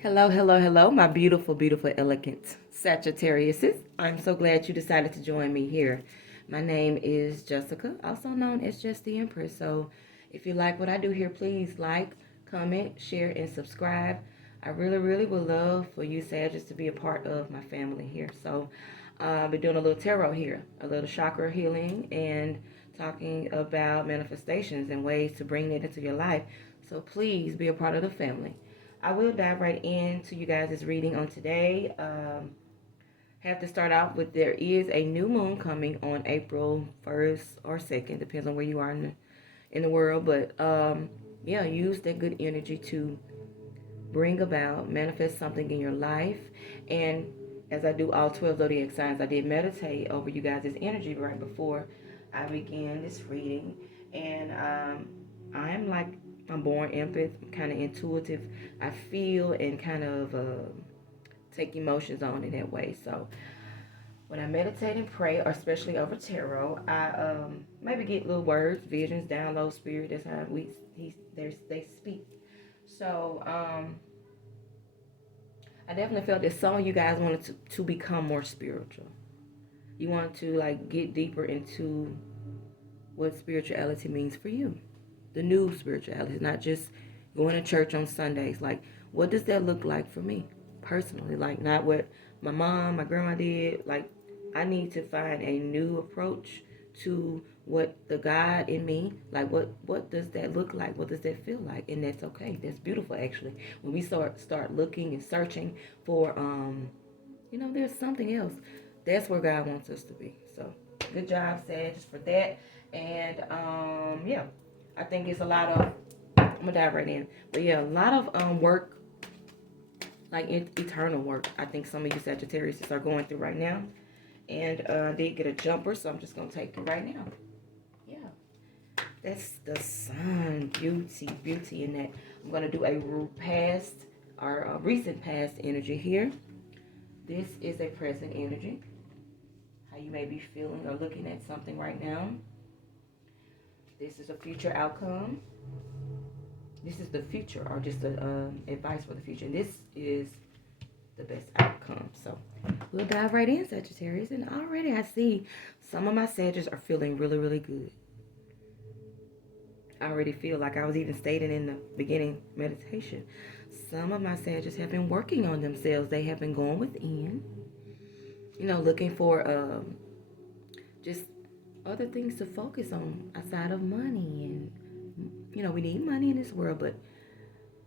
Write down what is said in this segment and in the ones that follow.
Hello, hello, hello, my beautiful, beautiful, elegant Sagittariuses. I'm so glad you decided to join me here. My name is Jessica, also known as Just the Empress. So if you like what I do here, please like, comment, share, and subscribe. I really, really would love for you Sagittarius to be a part of my family here. So I'll be doing a little tarot here, a little chakra healing, and talking about manifestations and ways to bring it into your life. So please be a part of the family. I will dive right into you guys' reading on today. Have to start out with there is a new moon coming on April 1st or 2nd, depends on where you are in the world. But yeah, use that good energy to bring about, manifest something in your life. And as I do all 12 zodiac signs, I did meditate over you guys' energy right before I began this reading. And I'm like, I'm born empath, kind of intuitive. I feel and kind of take emotions on in that way. So when I meditate and pray, or especially over tarot, I maybe get little words, visions, download spirit. That's how they speak. So I definitely felt that some of you guys wanted to become more spiritual. You want to like get deeper into what spirituality means for you. The new spirituality, not just going to church on Sundays. Like, what does that look like for me personally? Like, not what my mom, my grandma did. Like, I need to find a new approach to what the God in me, like what does that look like? What does that feel like? And that's okay. That's beautiful actually. When we start looking and searching for there's something else. That's where God wants us to be. So good job, Sag, just for that. And yeah, I think it's a lot of. I'm gonna dive right in, but yeah, a lot of work, like eternal work. I think some of you Sagittarius are going through right now, and I did get a jumper, so I'm just gonna take it right now. Yeah, that's the sun, beauty, beauty in that. I'm gonna do a past or a recent past energy here. This is a present energy. How you may be feeling or looking at something right now. This is a future outcome. This is the future, or just the advice for the future. And this is the best outcome. So we'll dive right in, Sagittarius. And already I see some of my Sagittarius are feeling really, really good. I already feel like I was even stating in the beginning meditation. Some of my Sagittarius have been working on themselves. They have been going within, looking for just other things to focus on outside of money. And we need money in this world, but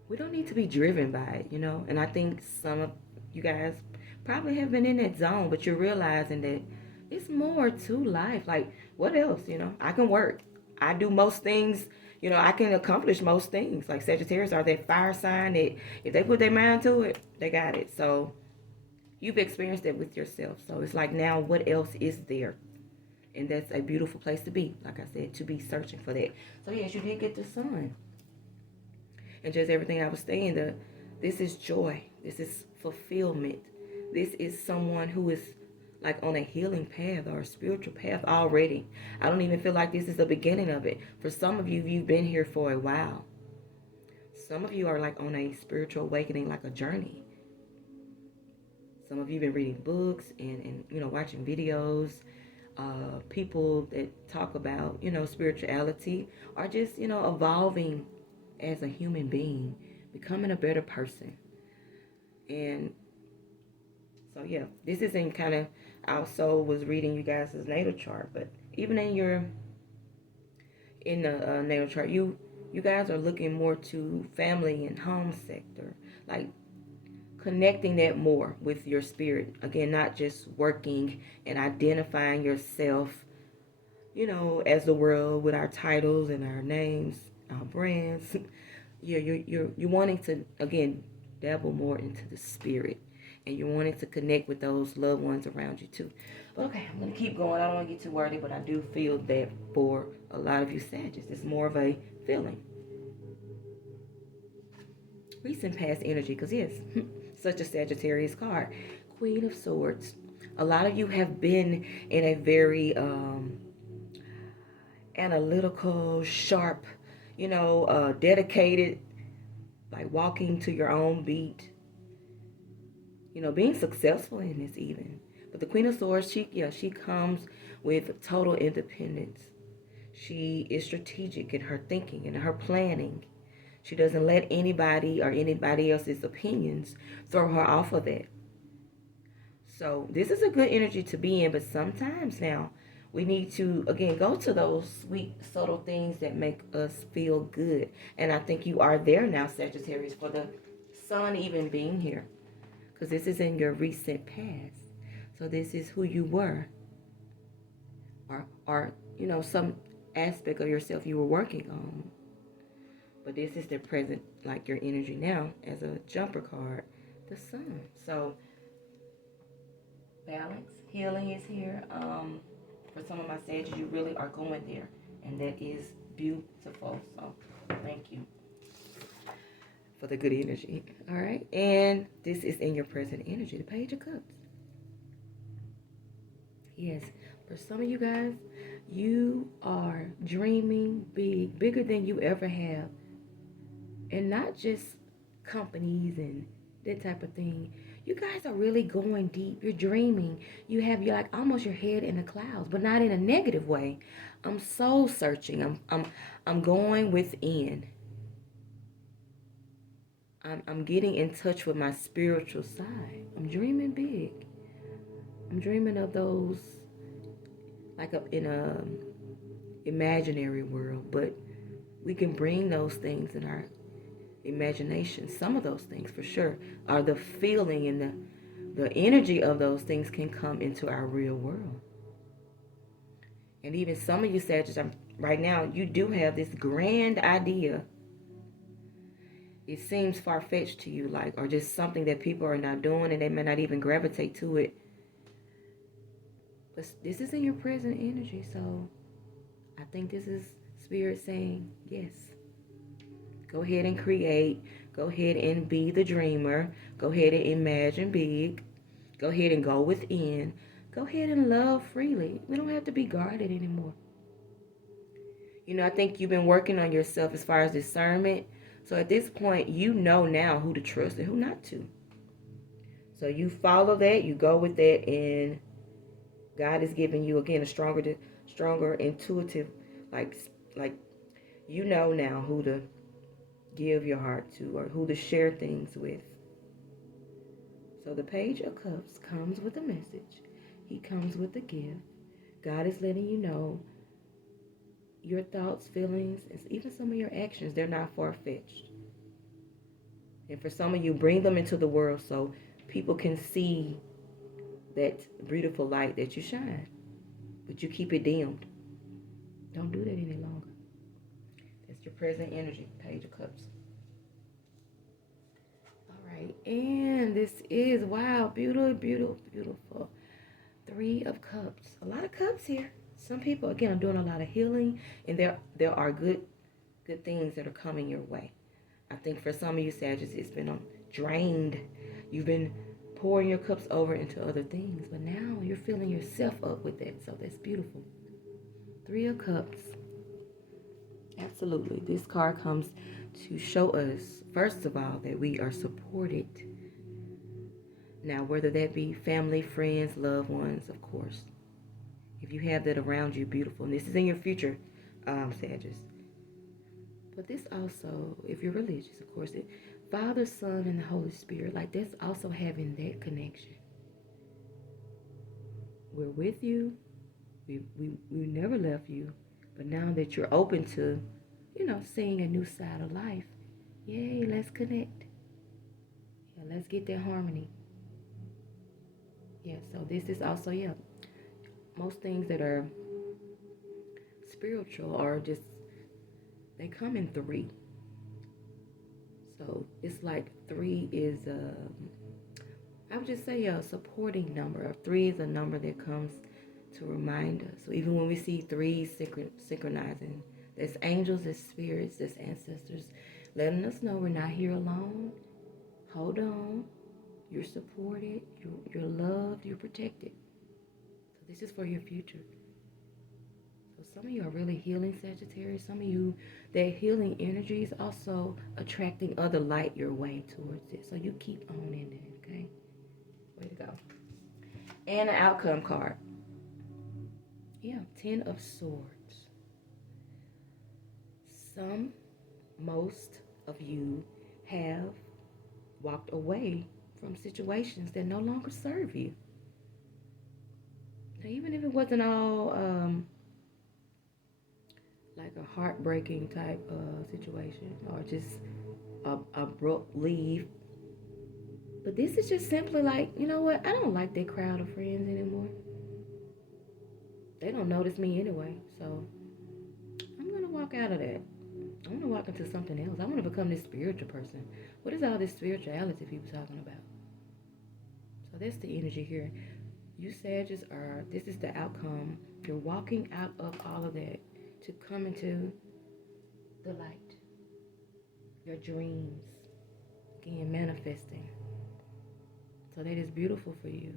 we don't need to be driven by it. And I think some of you guys probably have been in that zone, but you're realizing that it's more to life. Like, what else? I can work. I do most things. I can accomplish most things. Like Sagittarius are that fire sign that if they put their mind to it, they got it. So you've experienced it with yourself. So it's like, now what else is there? And that's a beautiful place to be. Like I said, to be searching for that. So yes, you did get the sun. And just everything I was saying, this is joy. This is fulfillment. This is someone who is like on a healing path or a spiritual path already. I don't even feel like this is the beginning of it. For some of you, you've been here for a while. Some of you are like on a spiritual awakening, like a journey. Some of you have been reading books and watching videos. People that talk about, spirituality are just, evolving as a human being, becoming a better person. And so, yeah, this isn't kind of, I also was reading you guys' natal chart, but even in the natal chart, you guys are looking more to family and home sector, like connecting that more with your spirit. Again, not just working and identifying yourself, as the world with our titles and our names, our brands. Yeah, you're wanting to again dabble more into the spirit, and you're wanting to connect with those loved ones around you too. But okay, I'm gonna keep going. I don't want to get too wordy, but I do feel that for a lot of you Sagittarius, it's more of a feeling. Recent past energy, because yes, such a Sagittarius card, Queen of Swords. A lot of you have been in a very analytical, sharp, dedicated, like walking to your own beat. being successful in this even. But the Queen of Swords, she comes with total independence. She is strategic in her thinking and her planning. She doesn't let anybody or anybody else's opinions throw her off of that. So this is a good energy to be in, but sometimes now we need to, again, go to those sweet, subtle things that make us feel good. And I think you are there now, Sagittarius, for the sun even being here. Because this is in your recent past. So this is who you were. Or some aspect of yourself you were working on. But this is the present, like your energy now, as a jumper card, the sun. So balance, healing is here. For some of my Sagittarius, you really are going there, and that is beautiful. So thank you for the good energy. All right, and this is in your present energy, the Page of Cups. Yes, for some of you guys, you are dreaming big, bigger than you ever have, and not just companies and that type of thing. You guys are really going deep. You're dreaming. You're like almost your head in the clouds, but not in a negative way. I'm soul searching. I'm going within. I'm getting in touch with my spiritual side. I'm dreaming big. I'm dreaming of those like in a imaginary world, but we can bring those things in our imagination. Some of those things for sure are the feeling and the energy of those things can come into our real world. And even some of you Sagittarius, right now, you do have this grand idea. It seems far-fetched to you, like, or just something that people are not doing and they may not even gravitate to it. But this is in your present energy, so I think this is Spirit saying, yes. Go ahead and create. Go ahead and be the dreamer. Go ahead and imagine big. Go ahead and go within. Go ahead and love freely. We don't have to be guarded anymore. I think you've been working on yourself as far as discernment. So at this point, you know now who to trust and who not to. So you follow that, you go with that, and God is giving you, again, a stronger intuitive, like you know now who to give your heart to or who to share things with. So the Page of Cups comes with a message. He comes with a gift. God is letting you know your thoughts, feelings, and even some of your actions, they're not far-fetched. And for some of you, bring them into the world so people can see that beautiful light that you shine. But you keep it dimmed. Don't do that any longer. That's your present energy, Page of Cups. All right, and this is, wow, beautiful, beautiful, beautiful. Three of Cups. A lot of cups here. Some people, again, are doing a lot of healing, and there are good things that are coming your way. I think for some of you Sagittarius, it's been drained. You've been pouring your cups over into other things, but now you're filling yourself up with that, so that's beautiful. Three of Cups. Absolutely. This card comes to show us, first of all, that we are supported. Now, whether that be family, friends, loved ones, of course. If you have that around you, beautiful. And this is in your future, Sagittarius. But this also, if you're religious, of course, Father, Son, and the Holy Spirit, like that's also having that connection. We're with you. We never left you. But now that you're open to, seeing a new side of life, yay, let's connect. Yeah, let's get that harmony. Yeah, so this is also, most things that are spiritual are just, they come in three. So it's like three is, I would just say a supporting number. Three is a number that comes to remind us. So even when we see three synchronizing, there's angels, there's spirits, there's ancestors, letting us know we're not here alone. Hold on. You're supported. You're loved. You're protected. So this is for your future. So some of you are really healing, Sagittarius. Some of you, that healing energy is also attracting other light your way towards it. So you keep on in that, okay? Way to go. And an outcome card. Yeah, 10 of Swords. Most of you have walked away from situations that no longer serve you. Now, even if it wasn't all like a heartbreaking type situation or just a abrupt leave, but this is just simply like, you know what? I don't like that crowd of friends anymore. They don't notice me anyway, so I'm gonna walk out of that. I'm gonna walk into something else. I want to become this spiritual person. What is all this spirituality people talking about? So that's the energy here. You Sagittarius this is the outcome. You're walking out of all of that to come into the light. Your dreams, again, manifesting. So that is beautiful for you.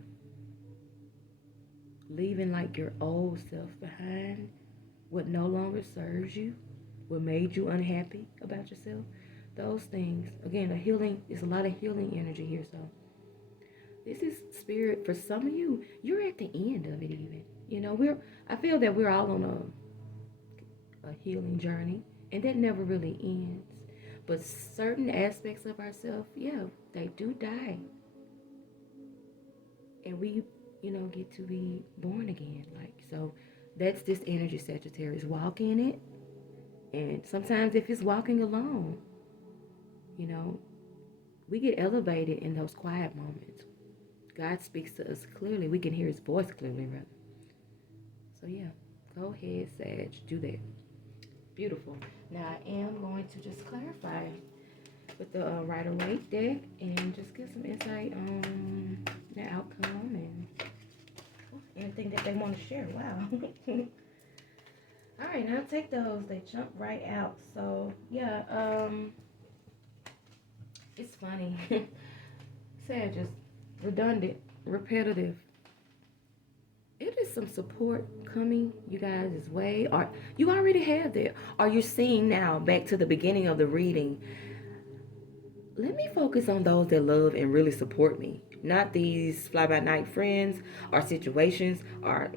Leaving like your old self behind, what no longer serves you, what made you unhappy about yourself. Those things, again, a healing, there's a lot of healing energy here. So this is spirit for some of you. You're at the end of it even. You know, I feel that we're all on a healing journey, and that never really ends. But certain aspects of ourselves, yeah, they do die. And we, get to be born again. Like, so that's this energy, Sagittarius. Walk in it. And sometimes if it's walking alone, we get elevated in those quiet moments. God speaks to us clearly. We can hear his voice clearly, rather. So yeah, go ahead, Sag. Do that. Beautiful. Now I am going to just clarify with the Rider-Waite deck and just get some insight on the outcome and anything that they want to share. Wow. All right, now take those. They jump right out. So yeah, it's funny. Sad, just redundant, repetitive. It is some support coming you guys' way, or you already have that, or you're seeing now. Back to the beginning of the reading. Let me focus on those that love and really support me, not these fly-by-night friends or situations or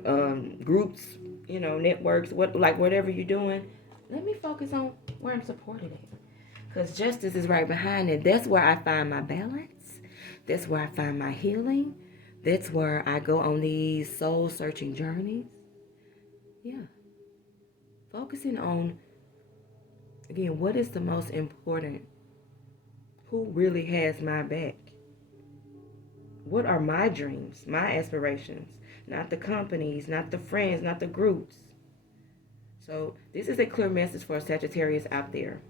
groups, networks, whatever you're doing. Let me focus on where I'm supported at, because justice is right behind it. That's where I find my balance. That's where I find my healing. That's where I go on these soul-searching journeys. Yeah. Focusing on, again, what is the most important? Who really has my back? What are my dreams, my aspirations? Not the companies, not the friends, not the groups. So this is a clear message for Sagittarius out there.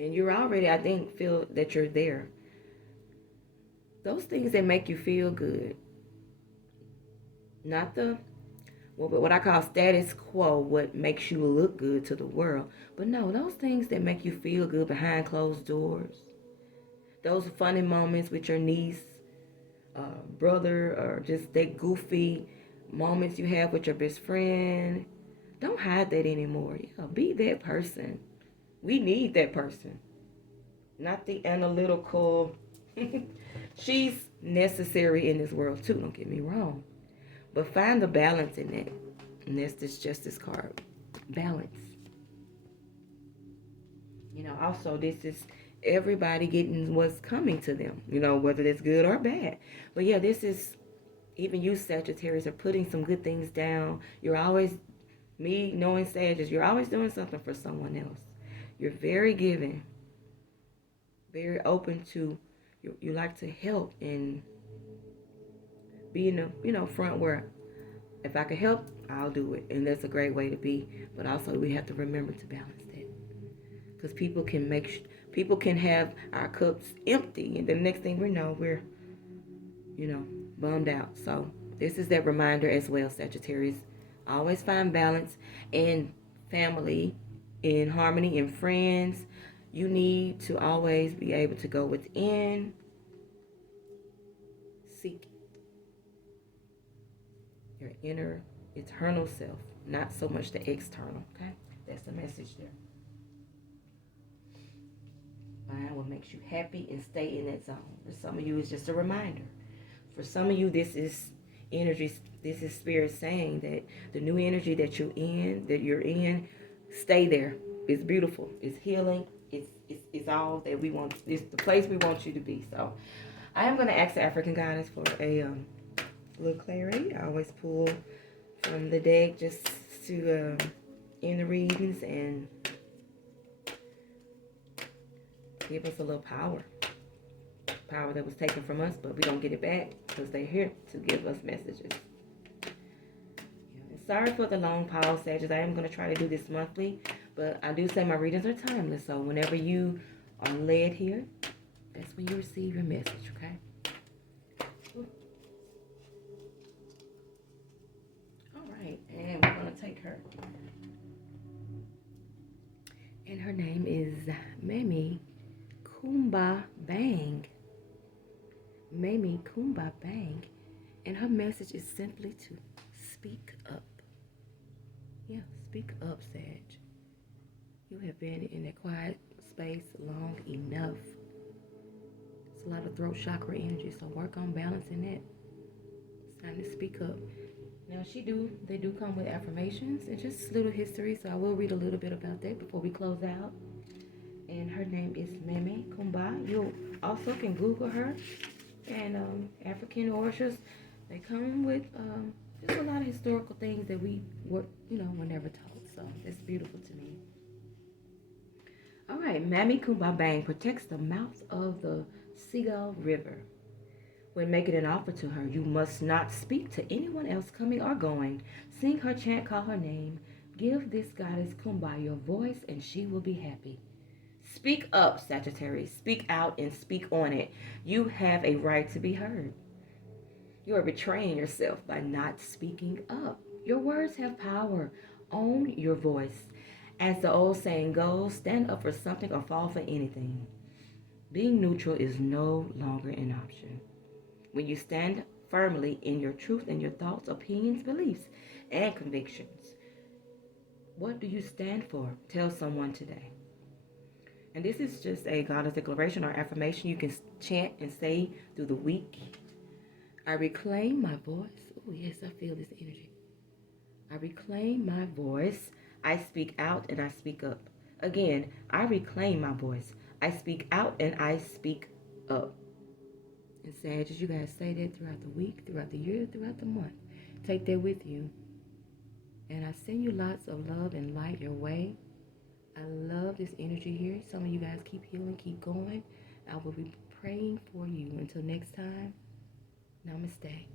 And you're already, I think, feel that you're there. Those things that make you feel good. Not what I call status quo, what makes you look good to the world. But no, those things that make you feel good behind closed doors. Those funny moments with your niece, brother, or just that goofy moments you have with your best friend. Don't hide that anymore. Yeah, be that person. We need that person. Not the analytical. She's necessary in this world too, don't get me wrong. But find the balance in that. And that's this justice card. Balance. Also this is everybody getting what's coming to them, whether it's good or bad. But yeah, this is, even you Sagittarius are putting some good things down. You're always, me knowing Sagittarius, you're always doing something for someone else. You're very giving, very open to, you like to help and be in the, front where if I can help, I'll do it. And that's a great way to be. But also we have to remember to balance that. Because people can have our cups empty, and the next thing we know, we're, bummed out. So this is that reminder as well, Sagittarius. Always find balance in family, in harmony, in friends. You need to always be able to go within, seek your inner eternal self, not so much the external. Okay, that's the message there. Find what makes you happy and stay in that zone. For some of you, it's just a reminder. For some of you, this is energy. This is spirit saying that the new energy that you're in, stay there. It's beautiful. It's healing. It's all that we want. It's the place we want you to be. So, I am going to ask the African Goddess for a little clarity. I always pull from the deck just to end the readings and give us a little power. Power that was taken from us, but we don't get it back because they're here to give us messages. And sorry for the long pause, Sagittarius. I am going to try to do this monthly, but I do say my readings are timeless. So whenever you are led here, that's when you receive your message, okay? All right, and we're going to take her. And her name is Mamie Kumba Bang. Mamie Kumba Bang. And her message is simply to speak up. Yeah, speak up, Sag. You have been in that quiet space long enough. It's a lot of throat chakra energy, so work on balancing that. It's time to speak up. Now they do come with affirmations and just little history, so I will read a little bit about that before we close out. And her name is Mamie Kumba. You also can Google her. And African oracles, they come with just a lot of historical things that we were never taught. So it's beautiful to me. All right, Mamie Kumba Bang protects the mouth of the Seagull River. When making an offer to her, you must not speak to anyone else coming or going. Sing her chant, call her name. Give this goddess Kumba your voice, and she will be happy. Speak up, Sagittarius. Speak out and speak on it. You have a right to be heard. You are betraying yourself by not speaking up. Your words have power. Own your voice. As the old saying goes, stand up for something or fall for anything. Being neutral is no longer an option. When you stand firmly in your truth and your thoughts, opinions, beliefs, and convictions, what do you stand for? Tell someone today. And this is just a goddess declaration or affirmation you can chant and say through the week. I reclaim my voice. Oh, yes, I feel this energy. I reclaim my voice. I speak out and I speak up. Again, I reclaim my voice. I speak out and I speak up. And Sagittarius, you guys say that throughout the week, throughout the year, throughout the month. Take that with you. And I send you lots of love and light your way. I love this energy here. Some of you guys keep healing, keep going. I will be praying for you. Until next time, namaste.